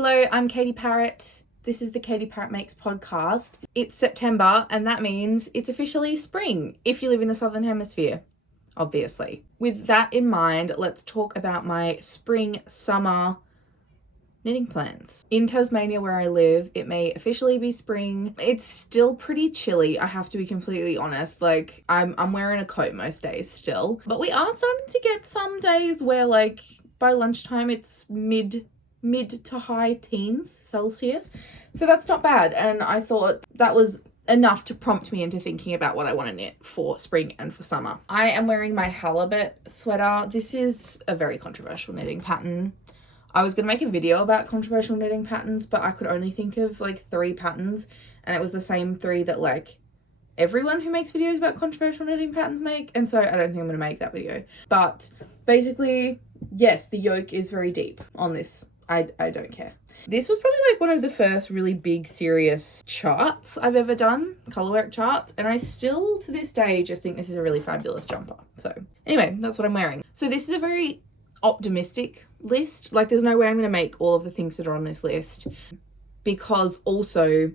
Hello, I'm Katie Parrott. This is the Katie Parrott Makes podcast. It's September and that means it's officially spring if you live in the Southern Hemisphere, obviously. With that in mind, let's talk about my spring-summer knitting plans. In Tasmania where I live, it may officially be spring. It's still pretty chilly, I have to be completely honest. Like, I'm wearing a coat most days still. But we are starting to get some days where, like, by lunchtime it's mid to high teens Celsius. So that's not bad. And I thought that was enough to prompt me into thinking about what I want to knit for spring and for summer. I am wearing my halibut sweater. This is a very controversial knitting pattern. I was going to make a video about controversial knitting patterns, but I could only think of like 3 patterns, and it was the same 3 that like everyone who makes videos about controversial knitting patterns make, and so I don't think I'm going to make that video. But basically, yes, the yoke is very deep on this. I don't care. This was probably like one of the first really big serious charts I've ever done, colorwork charts, and I still to this day just think this is a really fabulous jumper. So anyway, that's what I'm wearing. So this is a very optimistic list. Like, there's no way I'm going to make all of the things that are on this list, because also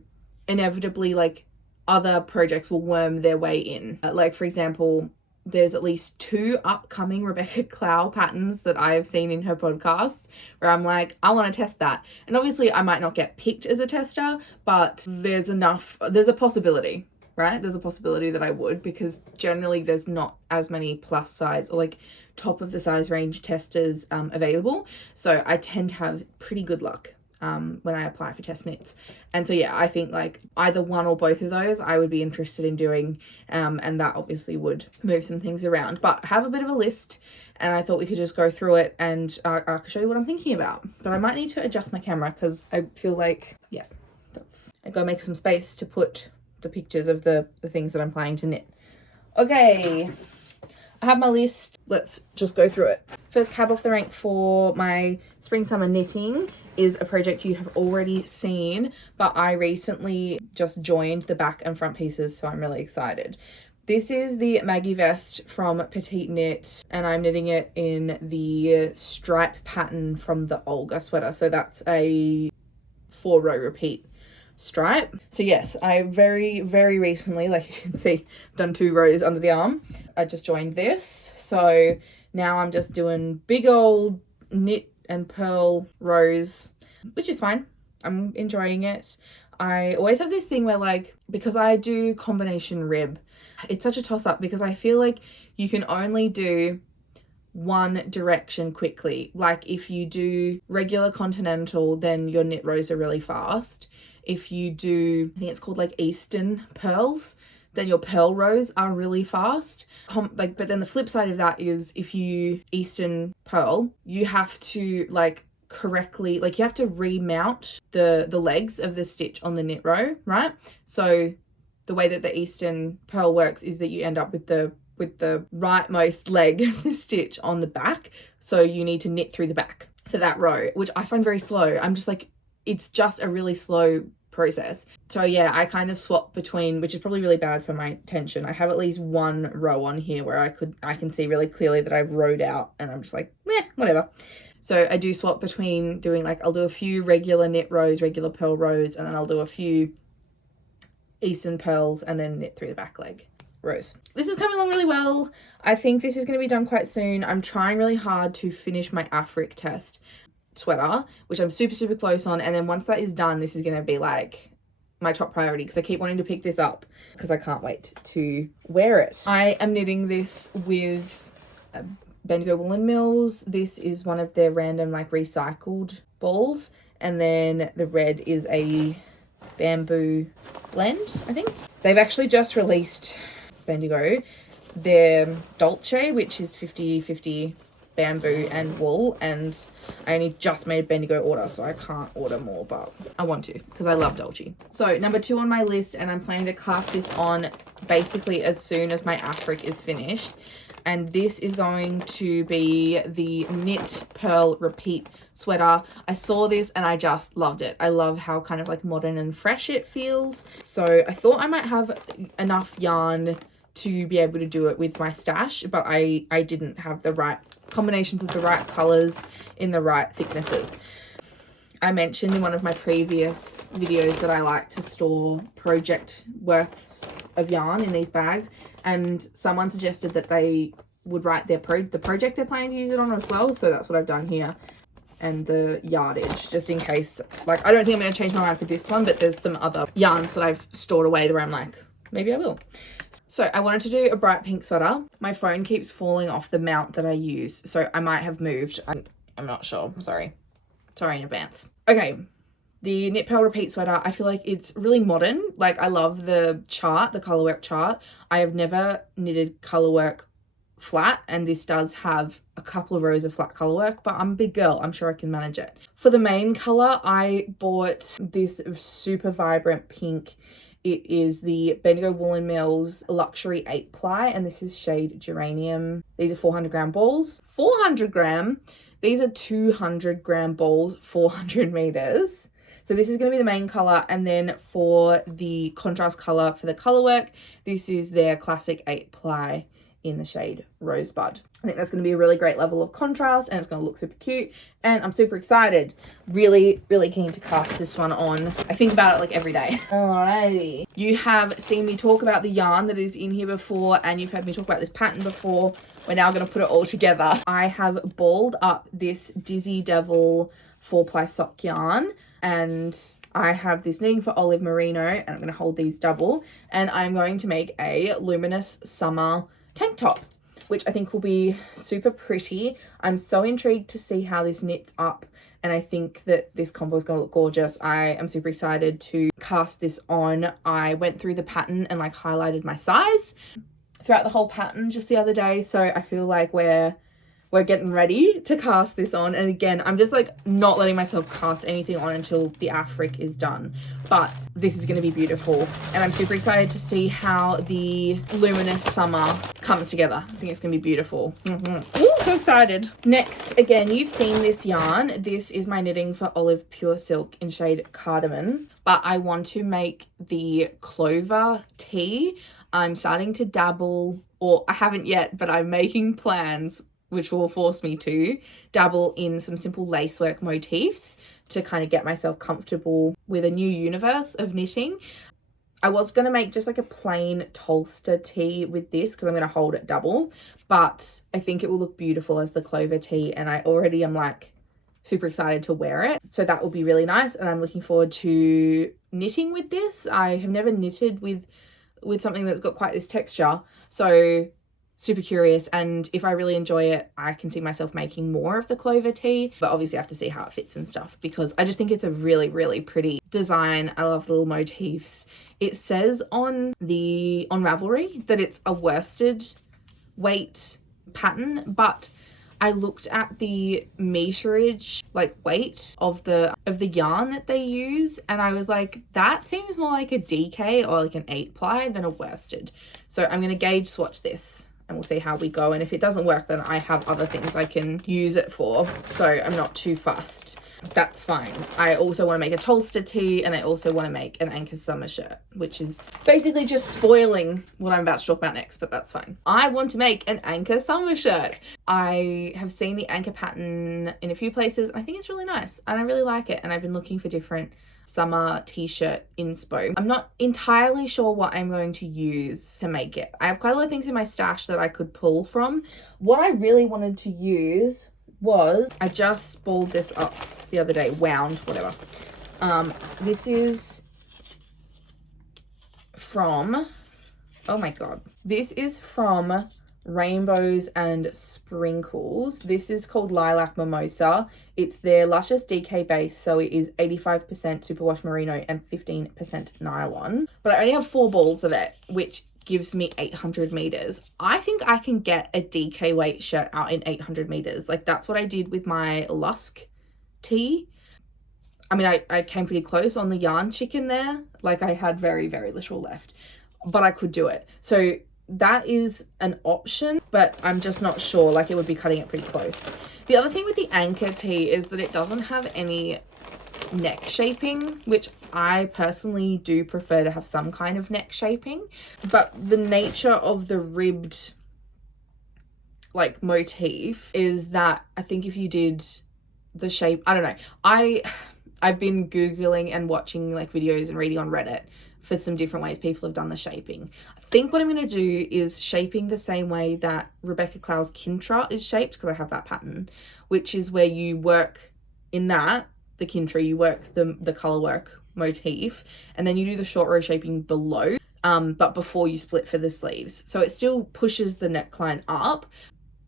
inevitably like other projects will worm their way in. Like, for example, there's at least 2 upcoming Rebecca Clow patterns that I have seen in her podcast where I'm like, I want to test that. And obviously I might not get picked as a tester, but there's a possibility, right? There's a possibility that I would, because generally there's not as many plus size or like top of the size range testers available. So I tend to have pretty good luck when I apply for test knits. And so yeah, I think like either one or both of those I would be interested in doing, and that obviously would move some things around. But I have a bit of a list and I thought we could just go through it and I could show you what I'm thinking about. But I might need to adjust my camera because I feel like, yeah, I gotta make some space to put the pictures of the things that I'm planning to knit. Okay, I have my list. Let's just go through it. First cab off the rank for my spring summer knitting is a project you have already seen, but I recently just joined the back and front pieces, so I'm really excited. This is the Maggie Vest from Petite Knit, and I'm knitting it in the stripe pattern from the Olga sweater. So that's a 4-row repeat stripe. So yes, I very recently, like you can see, done 2 rows under the arm. I just joined this, so now I'm just doing big old knit and purl rows, which is fine. I'm enjoying it. I always have this thing where, like, because I do combination rib, it's such a toss up because I feel like you can only do one direction quickly. Like, if you do regular continental, then your knit rows are really fast. If you do, I think it's called like Eastern purls, then your purl rows are really fast. But then the flip side of that is if you Eastern purl, you have to like correctly, like you have to remount the legs of the stitch on the knit row, right? So the way that the Eastern purl works is that you end up with the rightmost leg of the stitch on the back. So you need to knit through the back for that row, which I find very slow. I'm just like, it's just a really slow process. So yeah, I kind of swap between, which is probably really bad for my tension. I have at least 1 row on here where I can see really clearly that I've rowed out, and I'm just like, whatever. So I do swap between doing like, I'll do a few regular knit rows, regular purl rows, and then I'll do a few Eastern purls and then knit through the back leg rows. This is coming along really well. I think this is going to be done quite soon. I'm trying really hard to finish my Afric test sweater, which I'm super close on, and then once that is done, this is going to be like my top priority because I keep wanting to pick this up because I can't wait to wear it. I am knitting this with Bendigo Woolen Mills. This is one of their random like recycled balls, and then the red is a bamboo blend. I think they've actually just released, Bendigo, their Dolce, which is 50-50 bamboo and wool, and I only just made a Bendigo order, so I can't order more, but I want to because I love Dolce. So number 2 on my list, and I'm planning to cast this on basically as soon as my Afric is finished, and this is going to be the knit purl repeat sweater. I saw this and I just loved it. I love how kind of like modern and fresh it feels, so I thought I might have enough yarn to be able to do it with my stash, but I didn't have the right combinations of the right colors in the right thicknesses. I mentioned in one of my previous videos that I like to store project worths of yarn in these bags, and someone suggested that they would write the project they're planning to use it on as well. So that's what I've done here, and the yardage, just in case. Like, I don't think I'm going to change my mind for this one, but there's some other yarns that I've stored away where I'm like, maybe I will. So I wanted to do a bright pink sweater. My phone keeps falling off the mount that I use, so I might have moved. I'm not sure. Sorry in advance. Okay, the Knit Purl Repeat sweater, I feel like it's really modern. Like, I love the chart, the colorwork chart. I have never knitted colorwork flat, and this does have a couple of rows of flat colorwork, but I'm a big girl, I'm sure I can manage it. For the main color, I bought this super vibrant pink. It is the Bendigo Woolen Mills Luxury 8 ply, and this is shade Geranium. These are 400 gram balls. 400 gram? These are 200 gram balls, 400 meters. So this is going to be the main color. And then for the contrast color for the colorwork, this is their classic 8 ply in the shade Rosebud. I think that's going to be a really great level of contrast, and it's going to look super cute, and I'm super excited. Really keen to cast this one on. I think about it like every day. Alrighty. You have seen me talk about the yarn that is in here before, and you've heard me talk about this pattern before. We're now going to put it all together. I have balled up this Dizzy Devil 4-ply sock yarn, and I have this knitting for Olive Merino, and I'm going to hold these double, and I'm going to make a Luminous Summer tank top, which I think will be super pretty. I'm so intrigued to see how this knits up, and I think that this combo is going to look gorgeous. I am super excited to cast this on. I went through the pattern and like highlighted my size throughout the whole pattern just the other day, so I feel like we're getting ready to cast this on. And again, I'm just like not letting myself cast anything on until the Afric is done, but this is going to be beautiful, and I'm super excited to see how the Luminous Summer comes together. I think it's going to be beautiful. Ooh, so excited. Next, again, you've seen this yarn. This is my knitting for Olive Pure Silk in shade Cardamom, but I want to make the Clover Tee. I'm starting to dabble, or I haven't yet, but I'm making plans which will force me to dabble in some simple lacework motifs to kind of get myself comfortable with a new universe of knitting. I was going to make just like a plain Tolster tee with this because I'm going to hold it double, but I think it will look beautiful as the Clover Tee, and I already am like super excited to wear it. So that will be really nice, and I'm looking forward to knitting with this. I have never knitted with something that's got quite this texture, so super curious, and if I really enjoy it, I can see myself making more of the Clover Tee, but obviously I have to see how it fits and stuff, because I just think it's a really pretty design. I love little motifs. It says on Ravelry that it's a worsted weight pattern, but I looked at the meterage, like weight of the yarn that they use, and I was like, that seems more like a DK or like an 8 ply than a worsted. So I'm going to gauge swatch this, and we'll see how we go. And if it doesn't work, then I have other things I can use it for, so I'm not too fussed. That's fine. I also want to make a Tolster tee, and I also want to make an Anker summer shirt, which is basically just spoiling what I'm about to talk about next, but that's fine. I want to make an Anker summer shirt. I have seen the Anker pattern in a few places. I think it's really nice, and I really like it, and I've been looking for different summer t-shirt inspo. I'm not entirely sure what I'm going to use to make it. I have quite a lot of things in my stash that I could pull from. What I really wanted to use was, I just balled this up the other day, wound, whatever. This is from, oh my god, this is from Rainbows and Sprinkles. This is called Lilac Mimosa. It's their Luscious DK base, so it is 85% superwash merino and 15% nylon. But I only have 4 balls of it, which gives me 800 meters. I think I can get a DK weight shirt out in 800 meters. Like, that's what I did with my Lusk tee. I mean, I came pretty close on the yarn chicken there. Like, I had very little left, but I could do it. So that is an option, but I'm just not sure. Like, it would be cutting it pretty close. The other thing with the Anker tee is that it doesn't have any neck shaping, which I personally do prefer to have some kind of neck shaping, but the nature of the ribbed like motif is that I think if you did the shape, I don't know, I I've been Googling and watching like videos and reading on Reddit for some different ways people have done the shaping. I think what I'm going to do is shaping the same way that Rebecca Clow's Kintra is shaped, because I have that pattern, which is where you work in that, the Kintra, you work the colorwork motif, and then you do the short row shaping below, but before you split for the sleeves. So it still pushes the neckline up,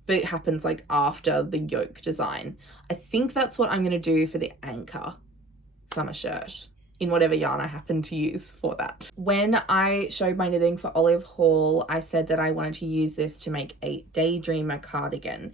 but it happens like after the yoke design. I think that's what I'm going to do for the Anker summer shirt, in whatever yarn I happen to use for that. When I showed my knitting for Olive Haul, I said that I wanted to use this to make a Daydreamer cardigan.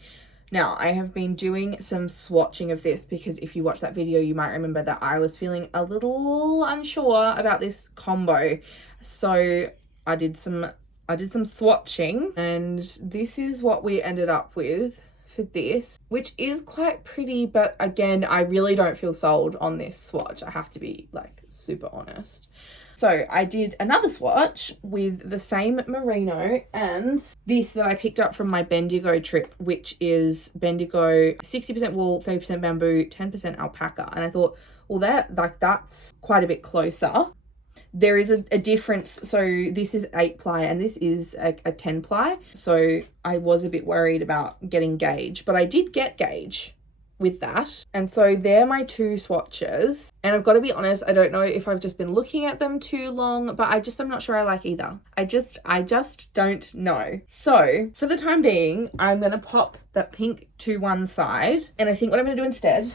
Now, I have been doing some swatching of this because if you watch that video, you might remember that I was feeling a little unsure about this combo. So I did some swatching, and this is what we ended up with for this, which is quite pretty, but again, I really don't feel sold on this swatch. I have to be like super honest. So I did another swatch with the same merino and this that I picked up from my Bendigo trip, which is Bendigo 60% wool, 30% bamboo, 10% alpaca. And I thought, well, that's quite a bit closer. There is a difference. So this is 8 ply and this is a 10 ply. So I was a bit worried about getting gauge, but I did get gauge with that. And so they're my two swatches. And I've got to be honest, I don't know if I've just been looking at them too long, but I'm not sure I like either. I just don't know. So for the time being, I'm going to pop that pink to one side. And I think what I'm going to do instead,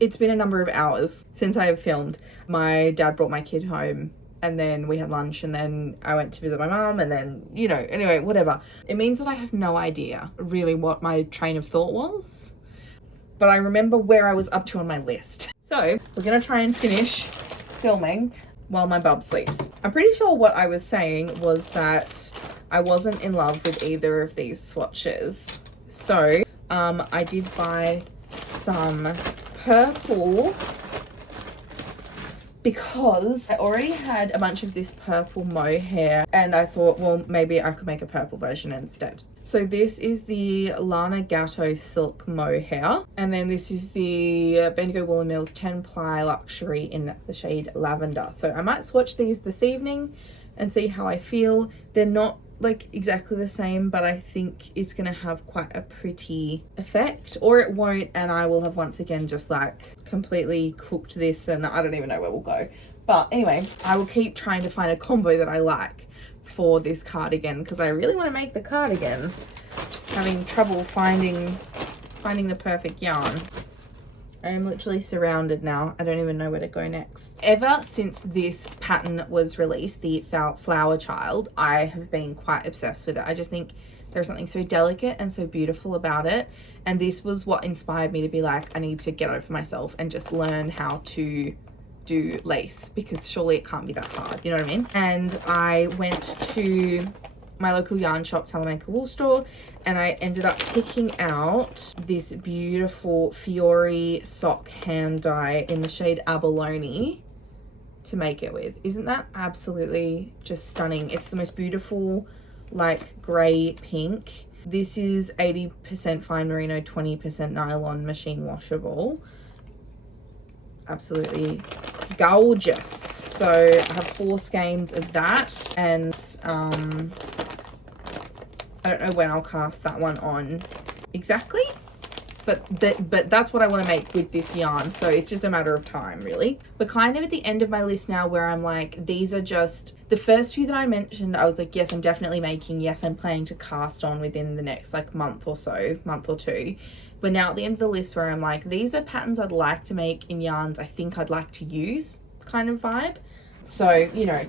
it's been a number of hours since I have filmed. My dad brought my kid home and then we had lunch and then I went to visit my mum and then, you know, anyway, whatever. It means that I have no idea really what my train of thought was, but I remember where I was up to on my list. So we're going to try and finish filming while my bub sleeps. I'm pretty sure what I was saying was that I wasn't in love with either of these swatches. So I did buy some purple because I already had a bunch of this purple mohair and I thought, well, maybe I could make a purple version instead. So this is the Lana Gatto silk mohair, and then this is the Bendigo Woolen Mills 10 ply luxury in the shade lavender. So I might swatch these this evening and see how I feel. They're not like exactly the same, but I think it's gonna have quite a pretty effect, or it won't, and I will have once again just like completely cooked this and I don't even know where we'll go. But anyway, I will keep trying to find a combo that I like for this cardigan because I really want to make the cardigan. Just having trouble finding the perfect yarn. I am literally surrounded now. I don't even know where to go next. Ever since this pattern was released, the Flowerchild, I have been quite obsessed with it. I just think there's something so delicate and so beautiful about it. And this was what inspired me to be like, I need to get over myself and just learn how to do lace, because surely it can't be that hard, you know what I mean? And I went to my local yarn shop, Salamanca Wool Store, and I ended up picking out this beautiful Fiore sock hand dye in the shade Abalone to make it with. Isn't that absolutely just stunning? It's the most beautiful like grey pink. This is 80% fine merino, 20% nylon, machine washable. Absolutely gorgeous. So I have 4 skeins of that, and I don't know when I'll cast that one on exactly, but that's what I want to make with this yarn, so it's just a matter of time really. We're kind of at the end of my list now where I'm like, these are just the first few that I mentioned. I was like, yes, I'm definitely making, yes, I'm planning to cast on within the next like month or two. We're now at the end of the list where I'm like, these are patterns I'd like to make in yarns I think I'd like to use kind of vibe. So, you know,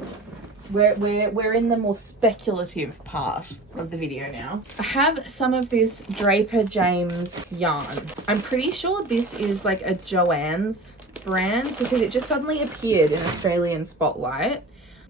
we're in the more speculative part of the video now. I have some of this Draper James yarn. I'm pretty sure this is like a Joann's brand because it just suddenly appeared in Australian Spotlight.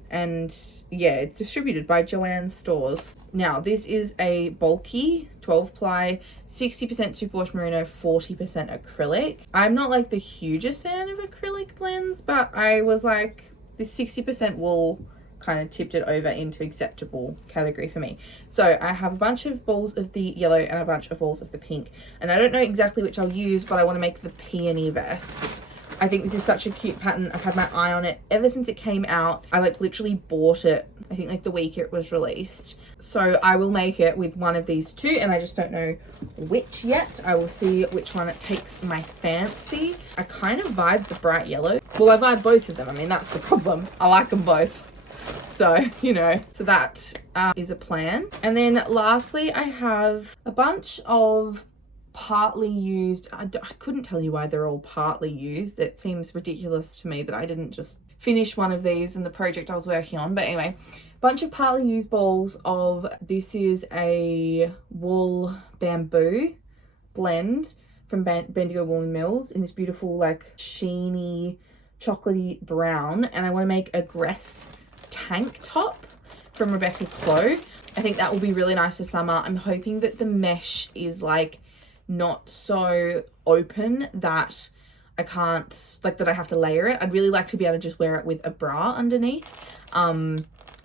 And yeah, it's distributed by Joann's stores. Now this is a bulky 12 ply, 60% superwash merino, 40% acrylic. I'm not like the hugest fan of acrylic blends, but I was like, this 60% wool kind of tipped it over into acceptable category for me. So I have a bunch of balls of the yellow and a bunch of balls of the pink, and I don't know exactly which I'll use, but I want to make the Peony Vest, I think this is such a cute pattern. I've had my eye on it ever since it came out. I like literally bought it, I think like the week it was released. So I will make it with one of these two, and I just don't know which yet. I will see which one it takes my fancy. I kind of vibe the bright yellow. Well, I vibe both of them. I mean, that's the problem. I like them both. So, you know, so that is a plan. And then lastly, I have a bunch of partly used, I couldn't tell you why they're all partly used. It seems ridiculous to me that I didn't just finish one of these in the project I was working on. But anyway, bunch of partly used balls of, this is a wool bamboo blend from Bendigo Wool and Mills in this beautiful like sheeny chocolatey brown, and I want to make a Gress Tank top from Rebecca Clow. I think that will be really nice for summer. I'm hoping that the mesh is like not so open that I can't, like that I have to layer it. I'd really like to be able to just wear it with a bra underneath.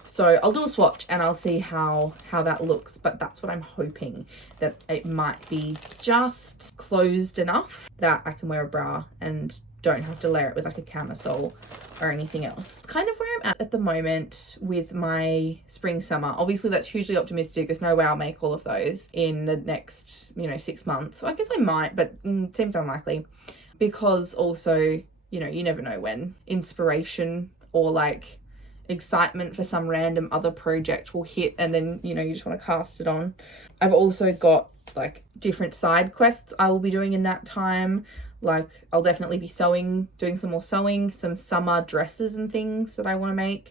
So I'll do a swatch and I'll see how that looks, but that's what I'm hoping, that it might be just closed enough that I can wear a bra and don't have to layer it with like a camisole or anything else. Kind of where I'm at the moment with my spring summer. Obviously that's hugely optimistic. There's no way I'll make all of those in the next, you know, 6 months. So I guess I might, but it seems unlikely, because also, you know, you never know when inspiration or like excitement for some random other project will hit, and then, you know, you just want to cast it on. I've also got like different side quests I will be doing in that time. Like I'll definitely be sewing, doing some more sewing, some summer dresses and things that I want to make.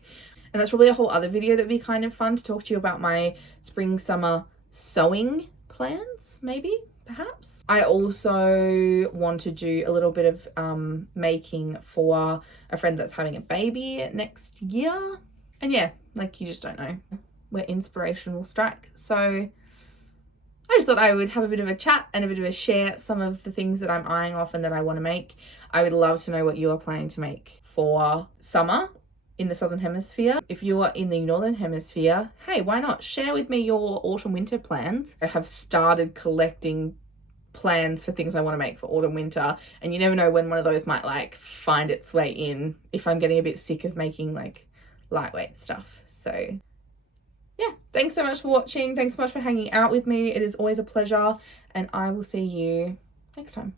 And that's probably a whole other video that would be kind of fun to talk to you about my spring summer sewing plans, maybe, perhaps. I also want to do a little bit of making for a friend that's having a baby next year. And yeah, like you just don't know where inspiration will strike. So I just thought I would have a bit of a chat and a bit of a share some of the things that I'm eyeing off and that I want to make. I would love to know what you are planning to make for summer in the Southern Hemisphere. If you are in the Northern Hemisphere, hey, why not share with me your autumn winter plans? I have started collecting plans for things I want to make for autumn winter, and you never know when one of those might like find its way in if I'm getting a bit sick of making like lightweight stuff. So yeah, thanks so much for watching. Thanks so much for hanging out with me. It is always a pleasure, and I will see you next time.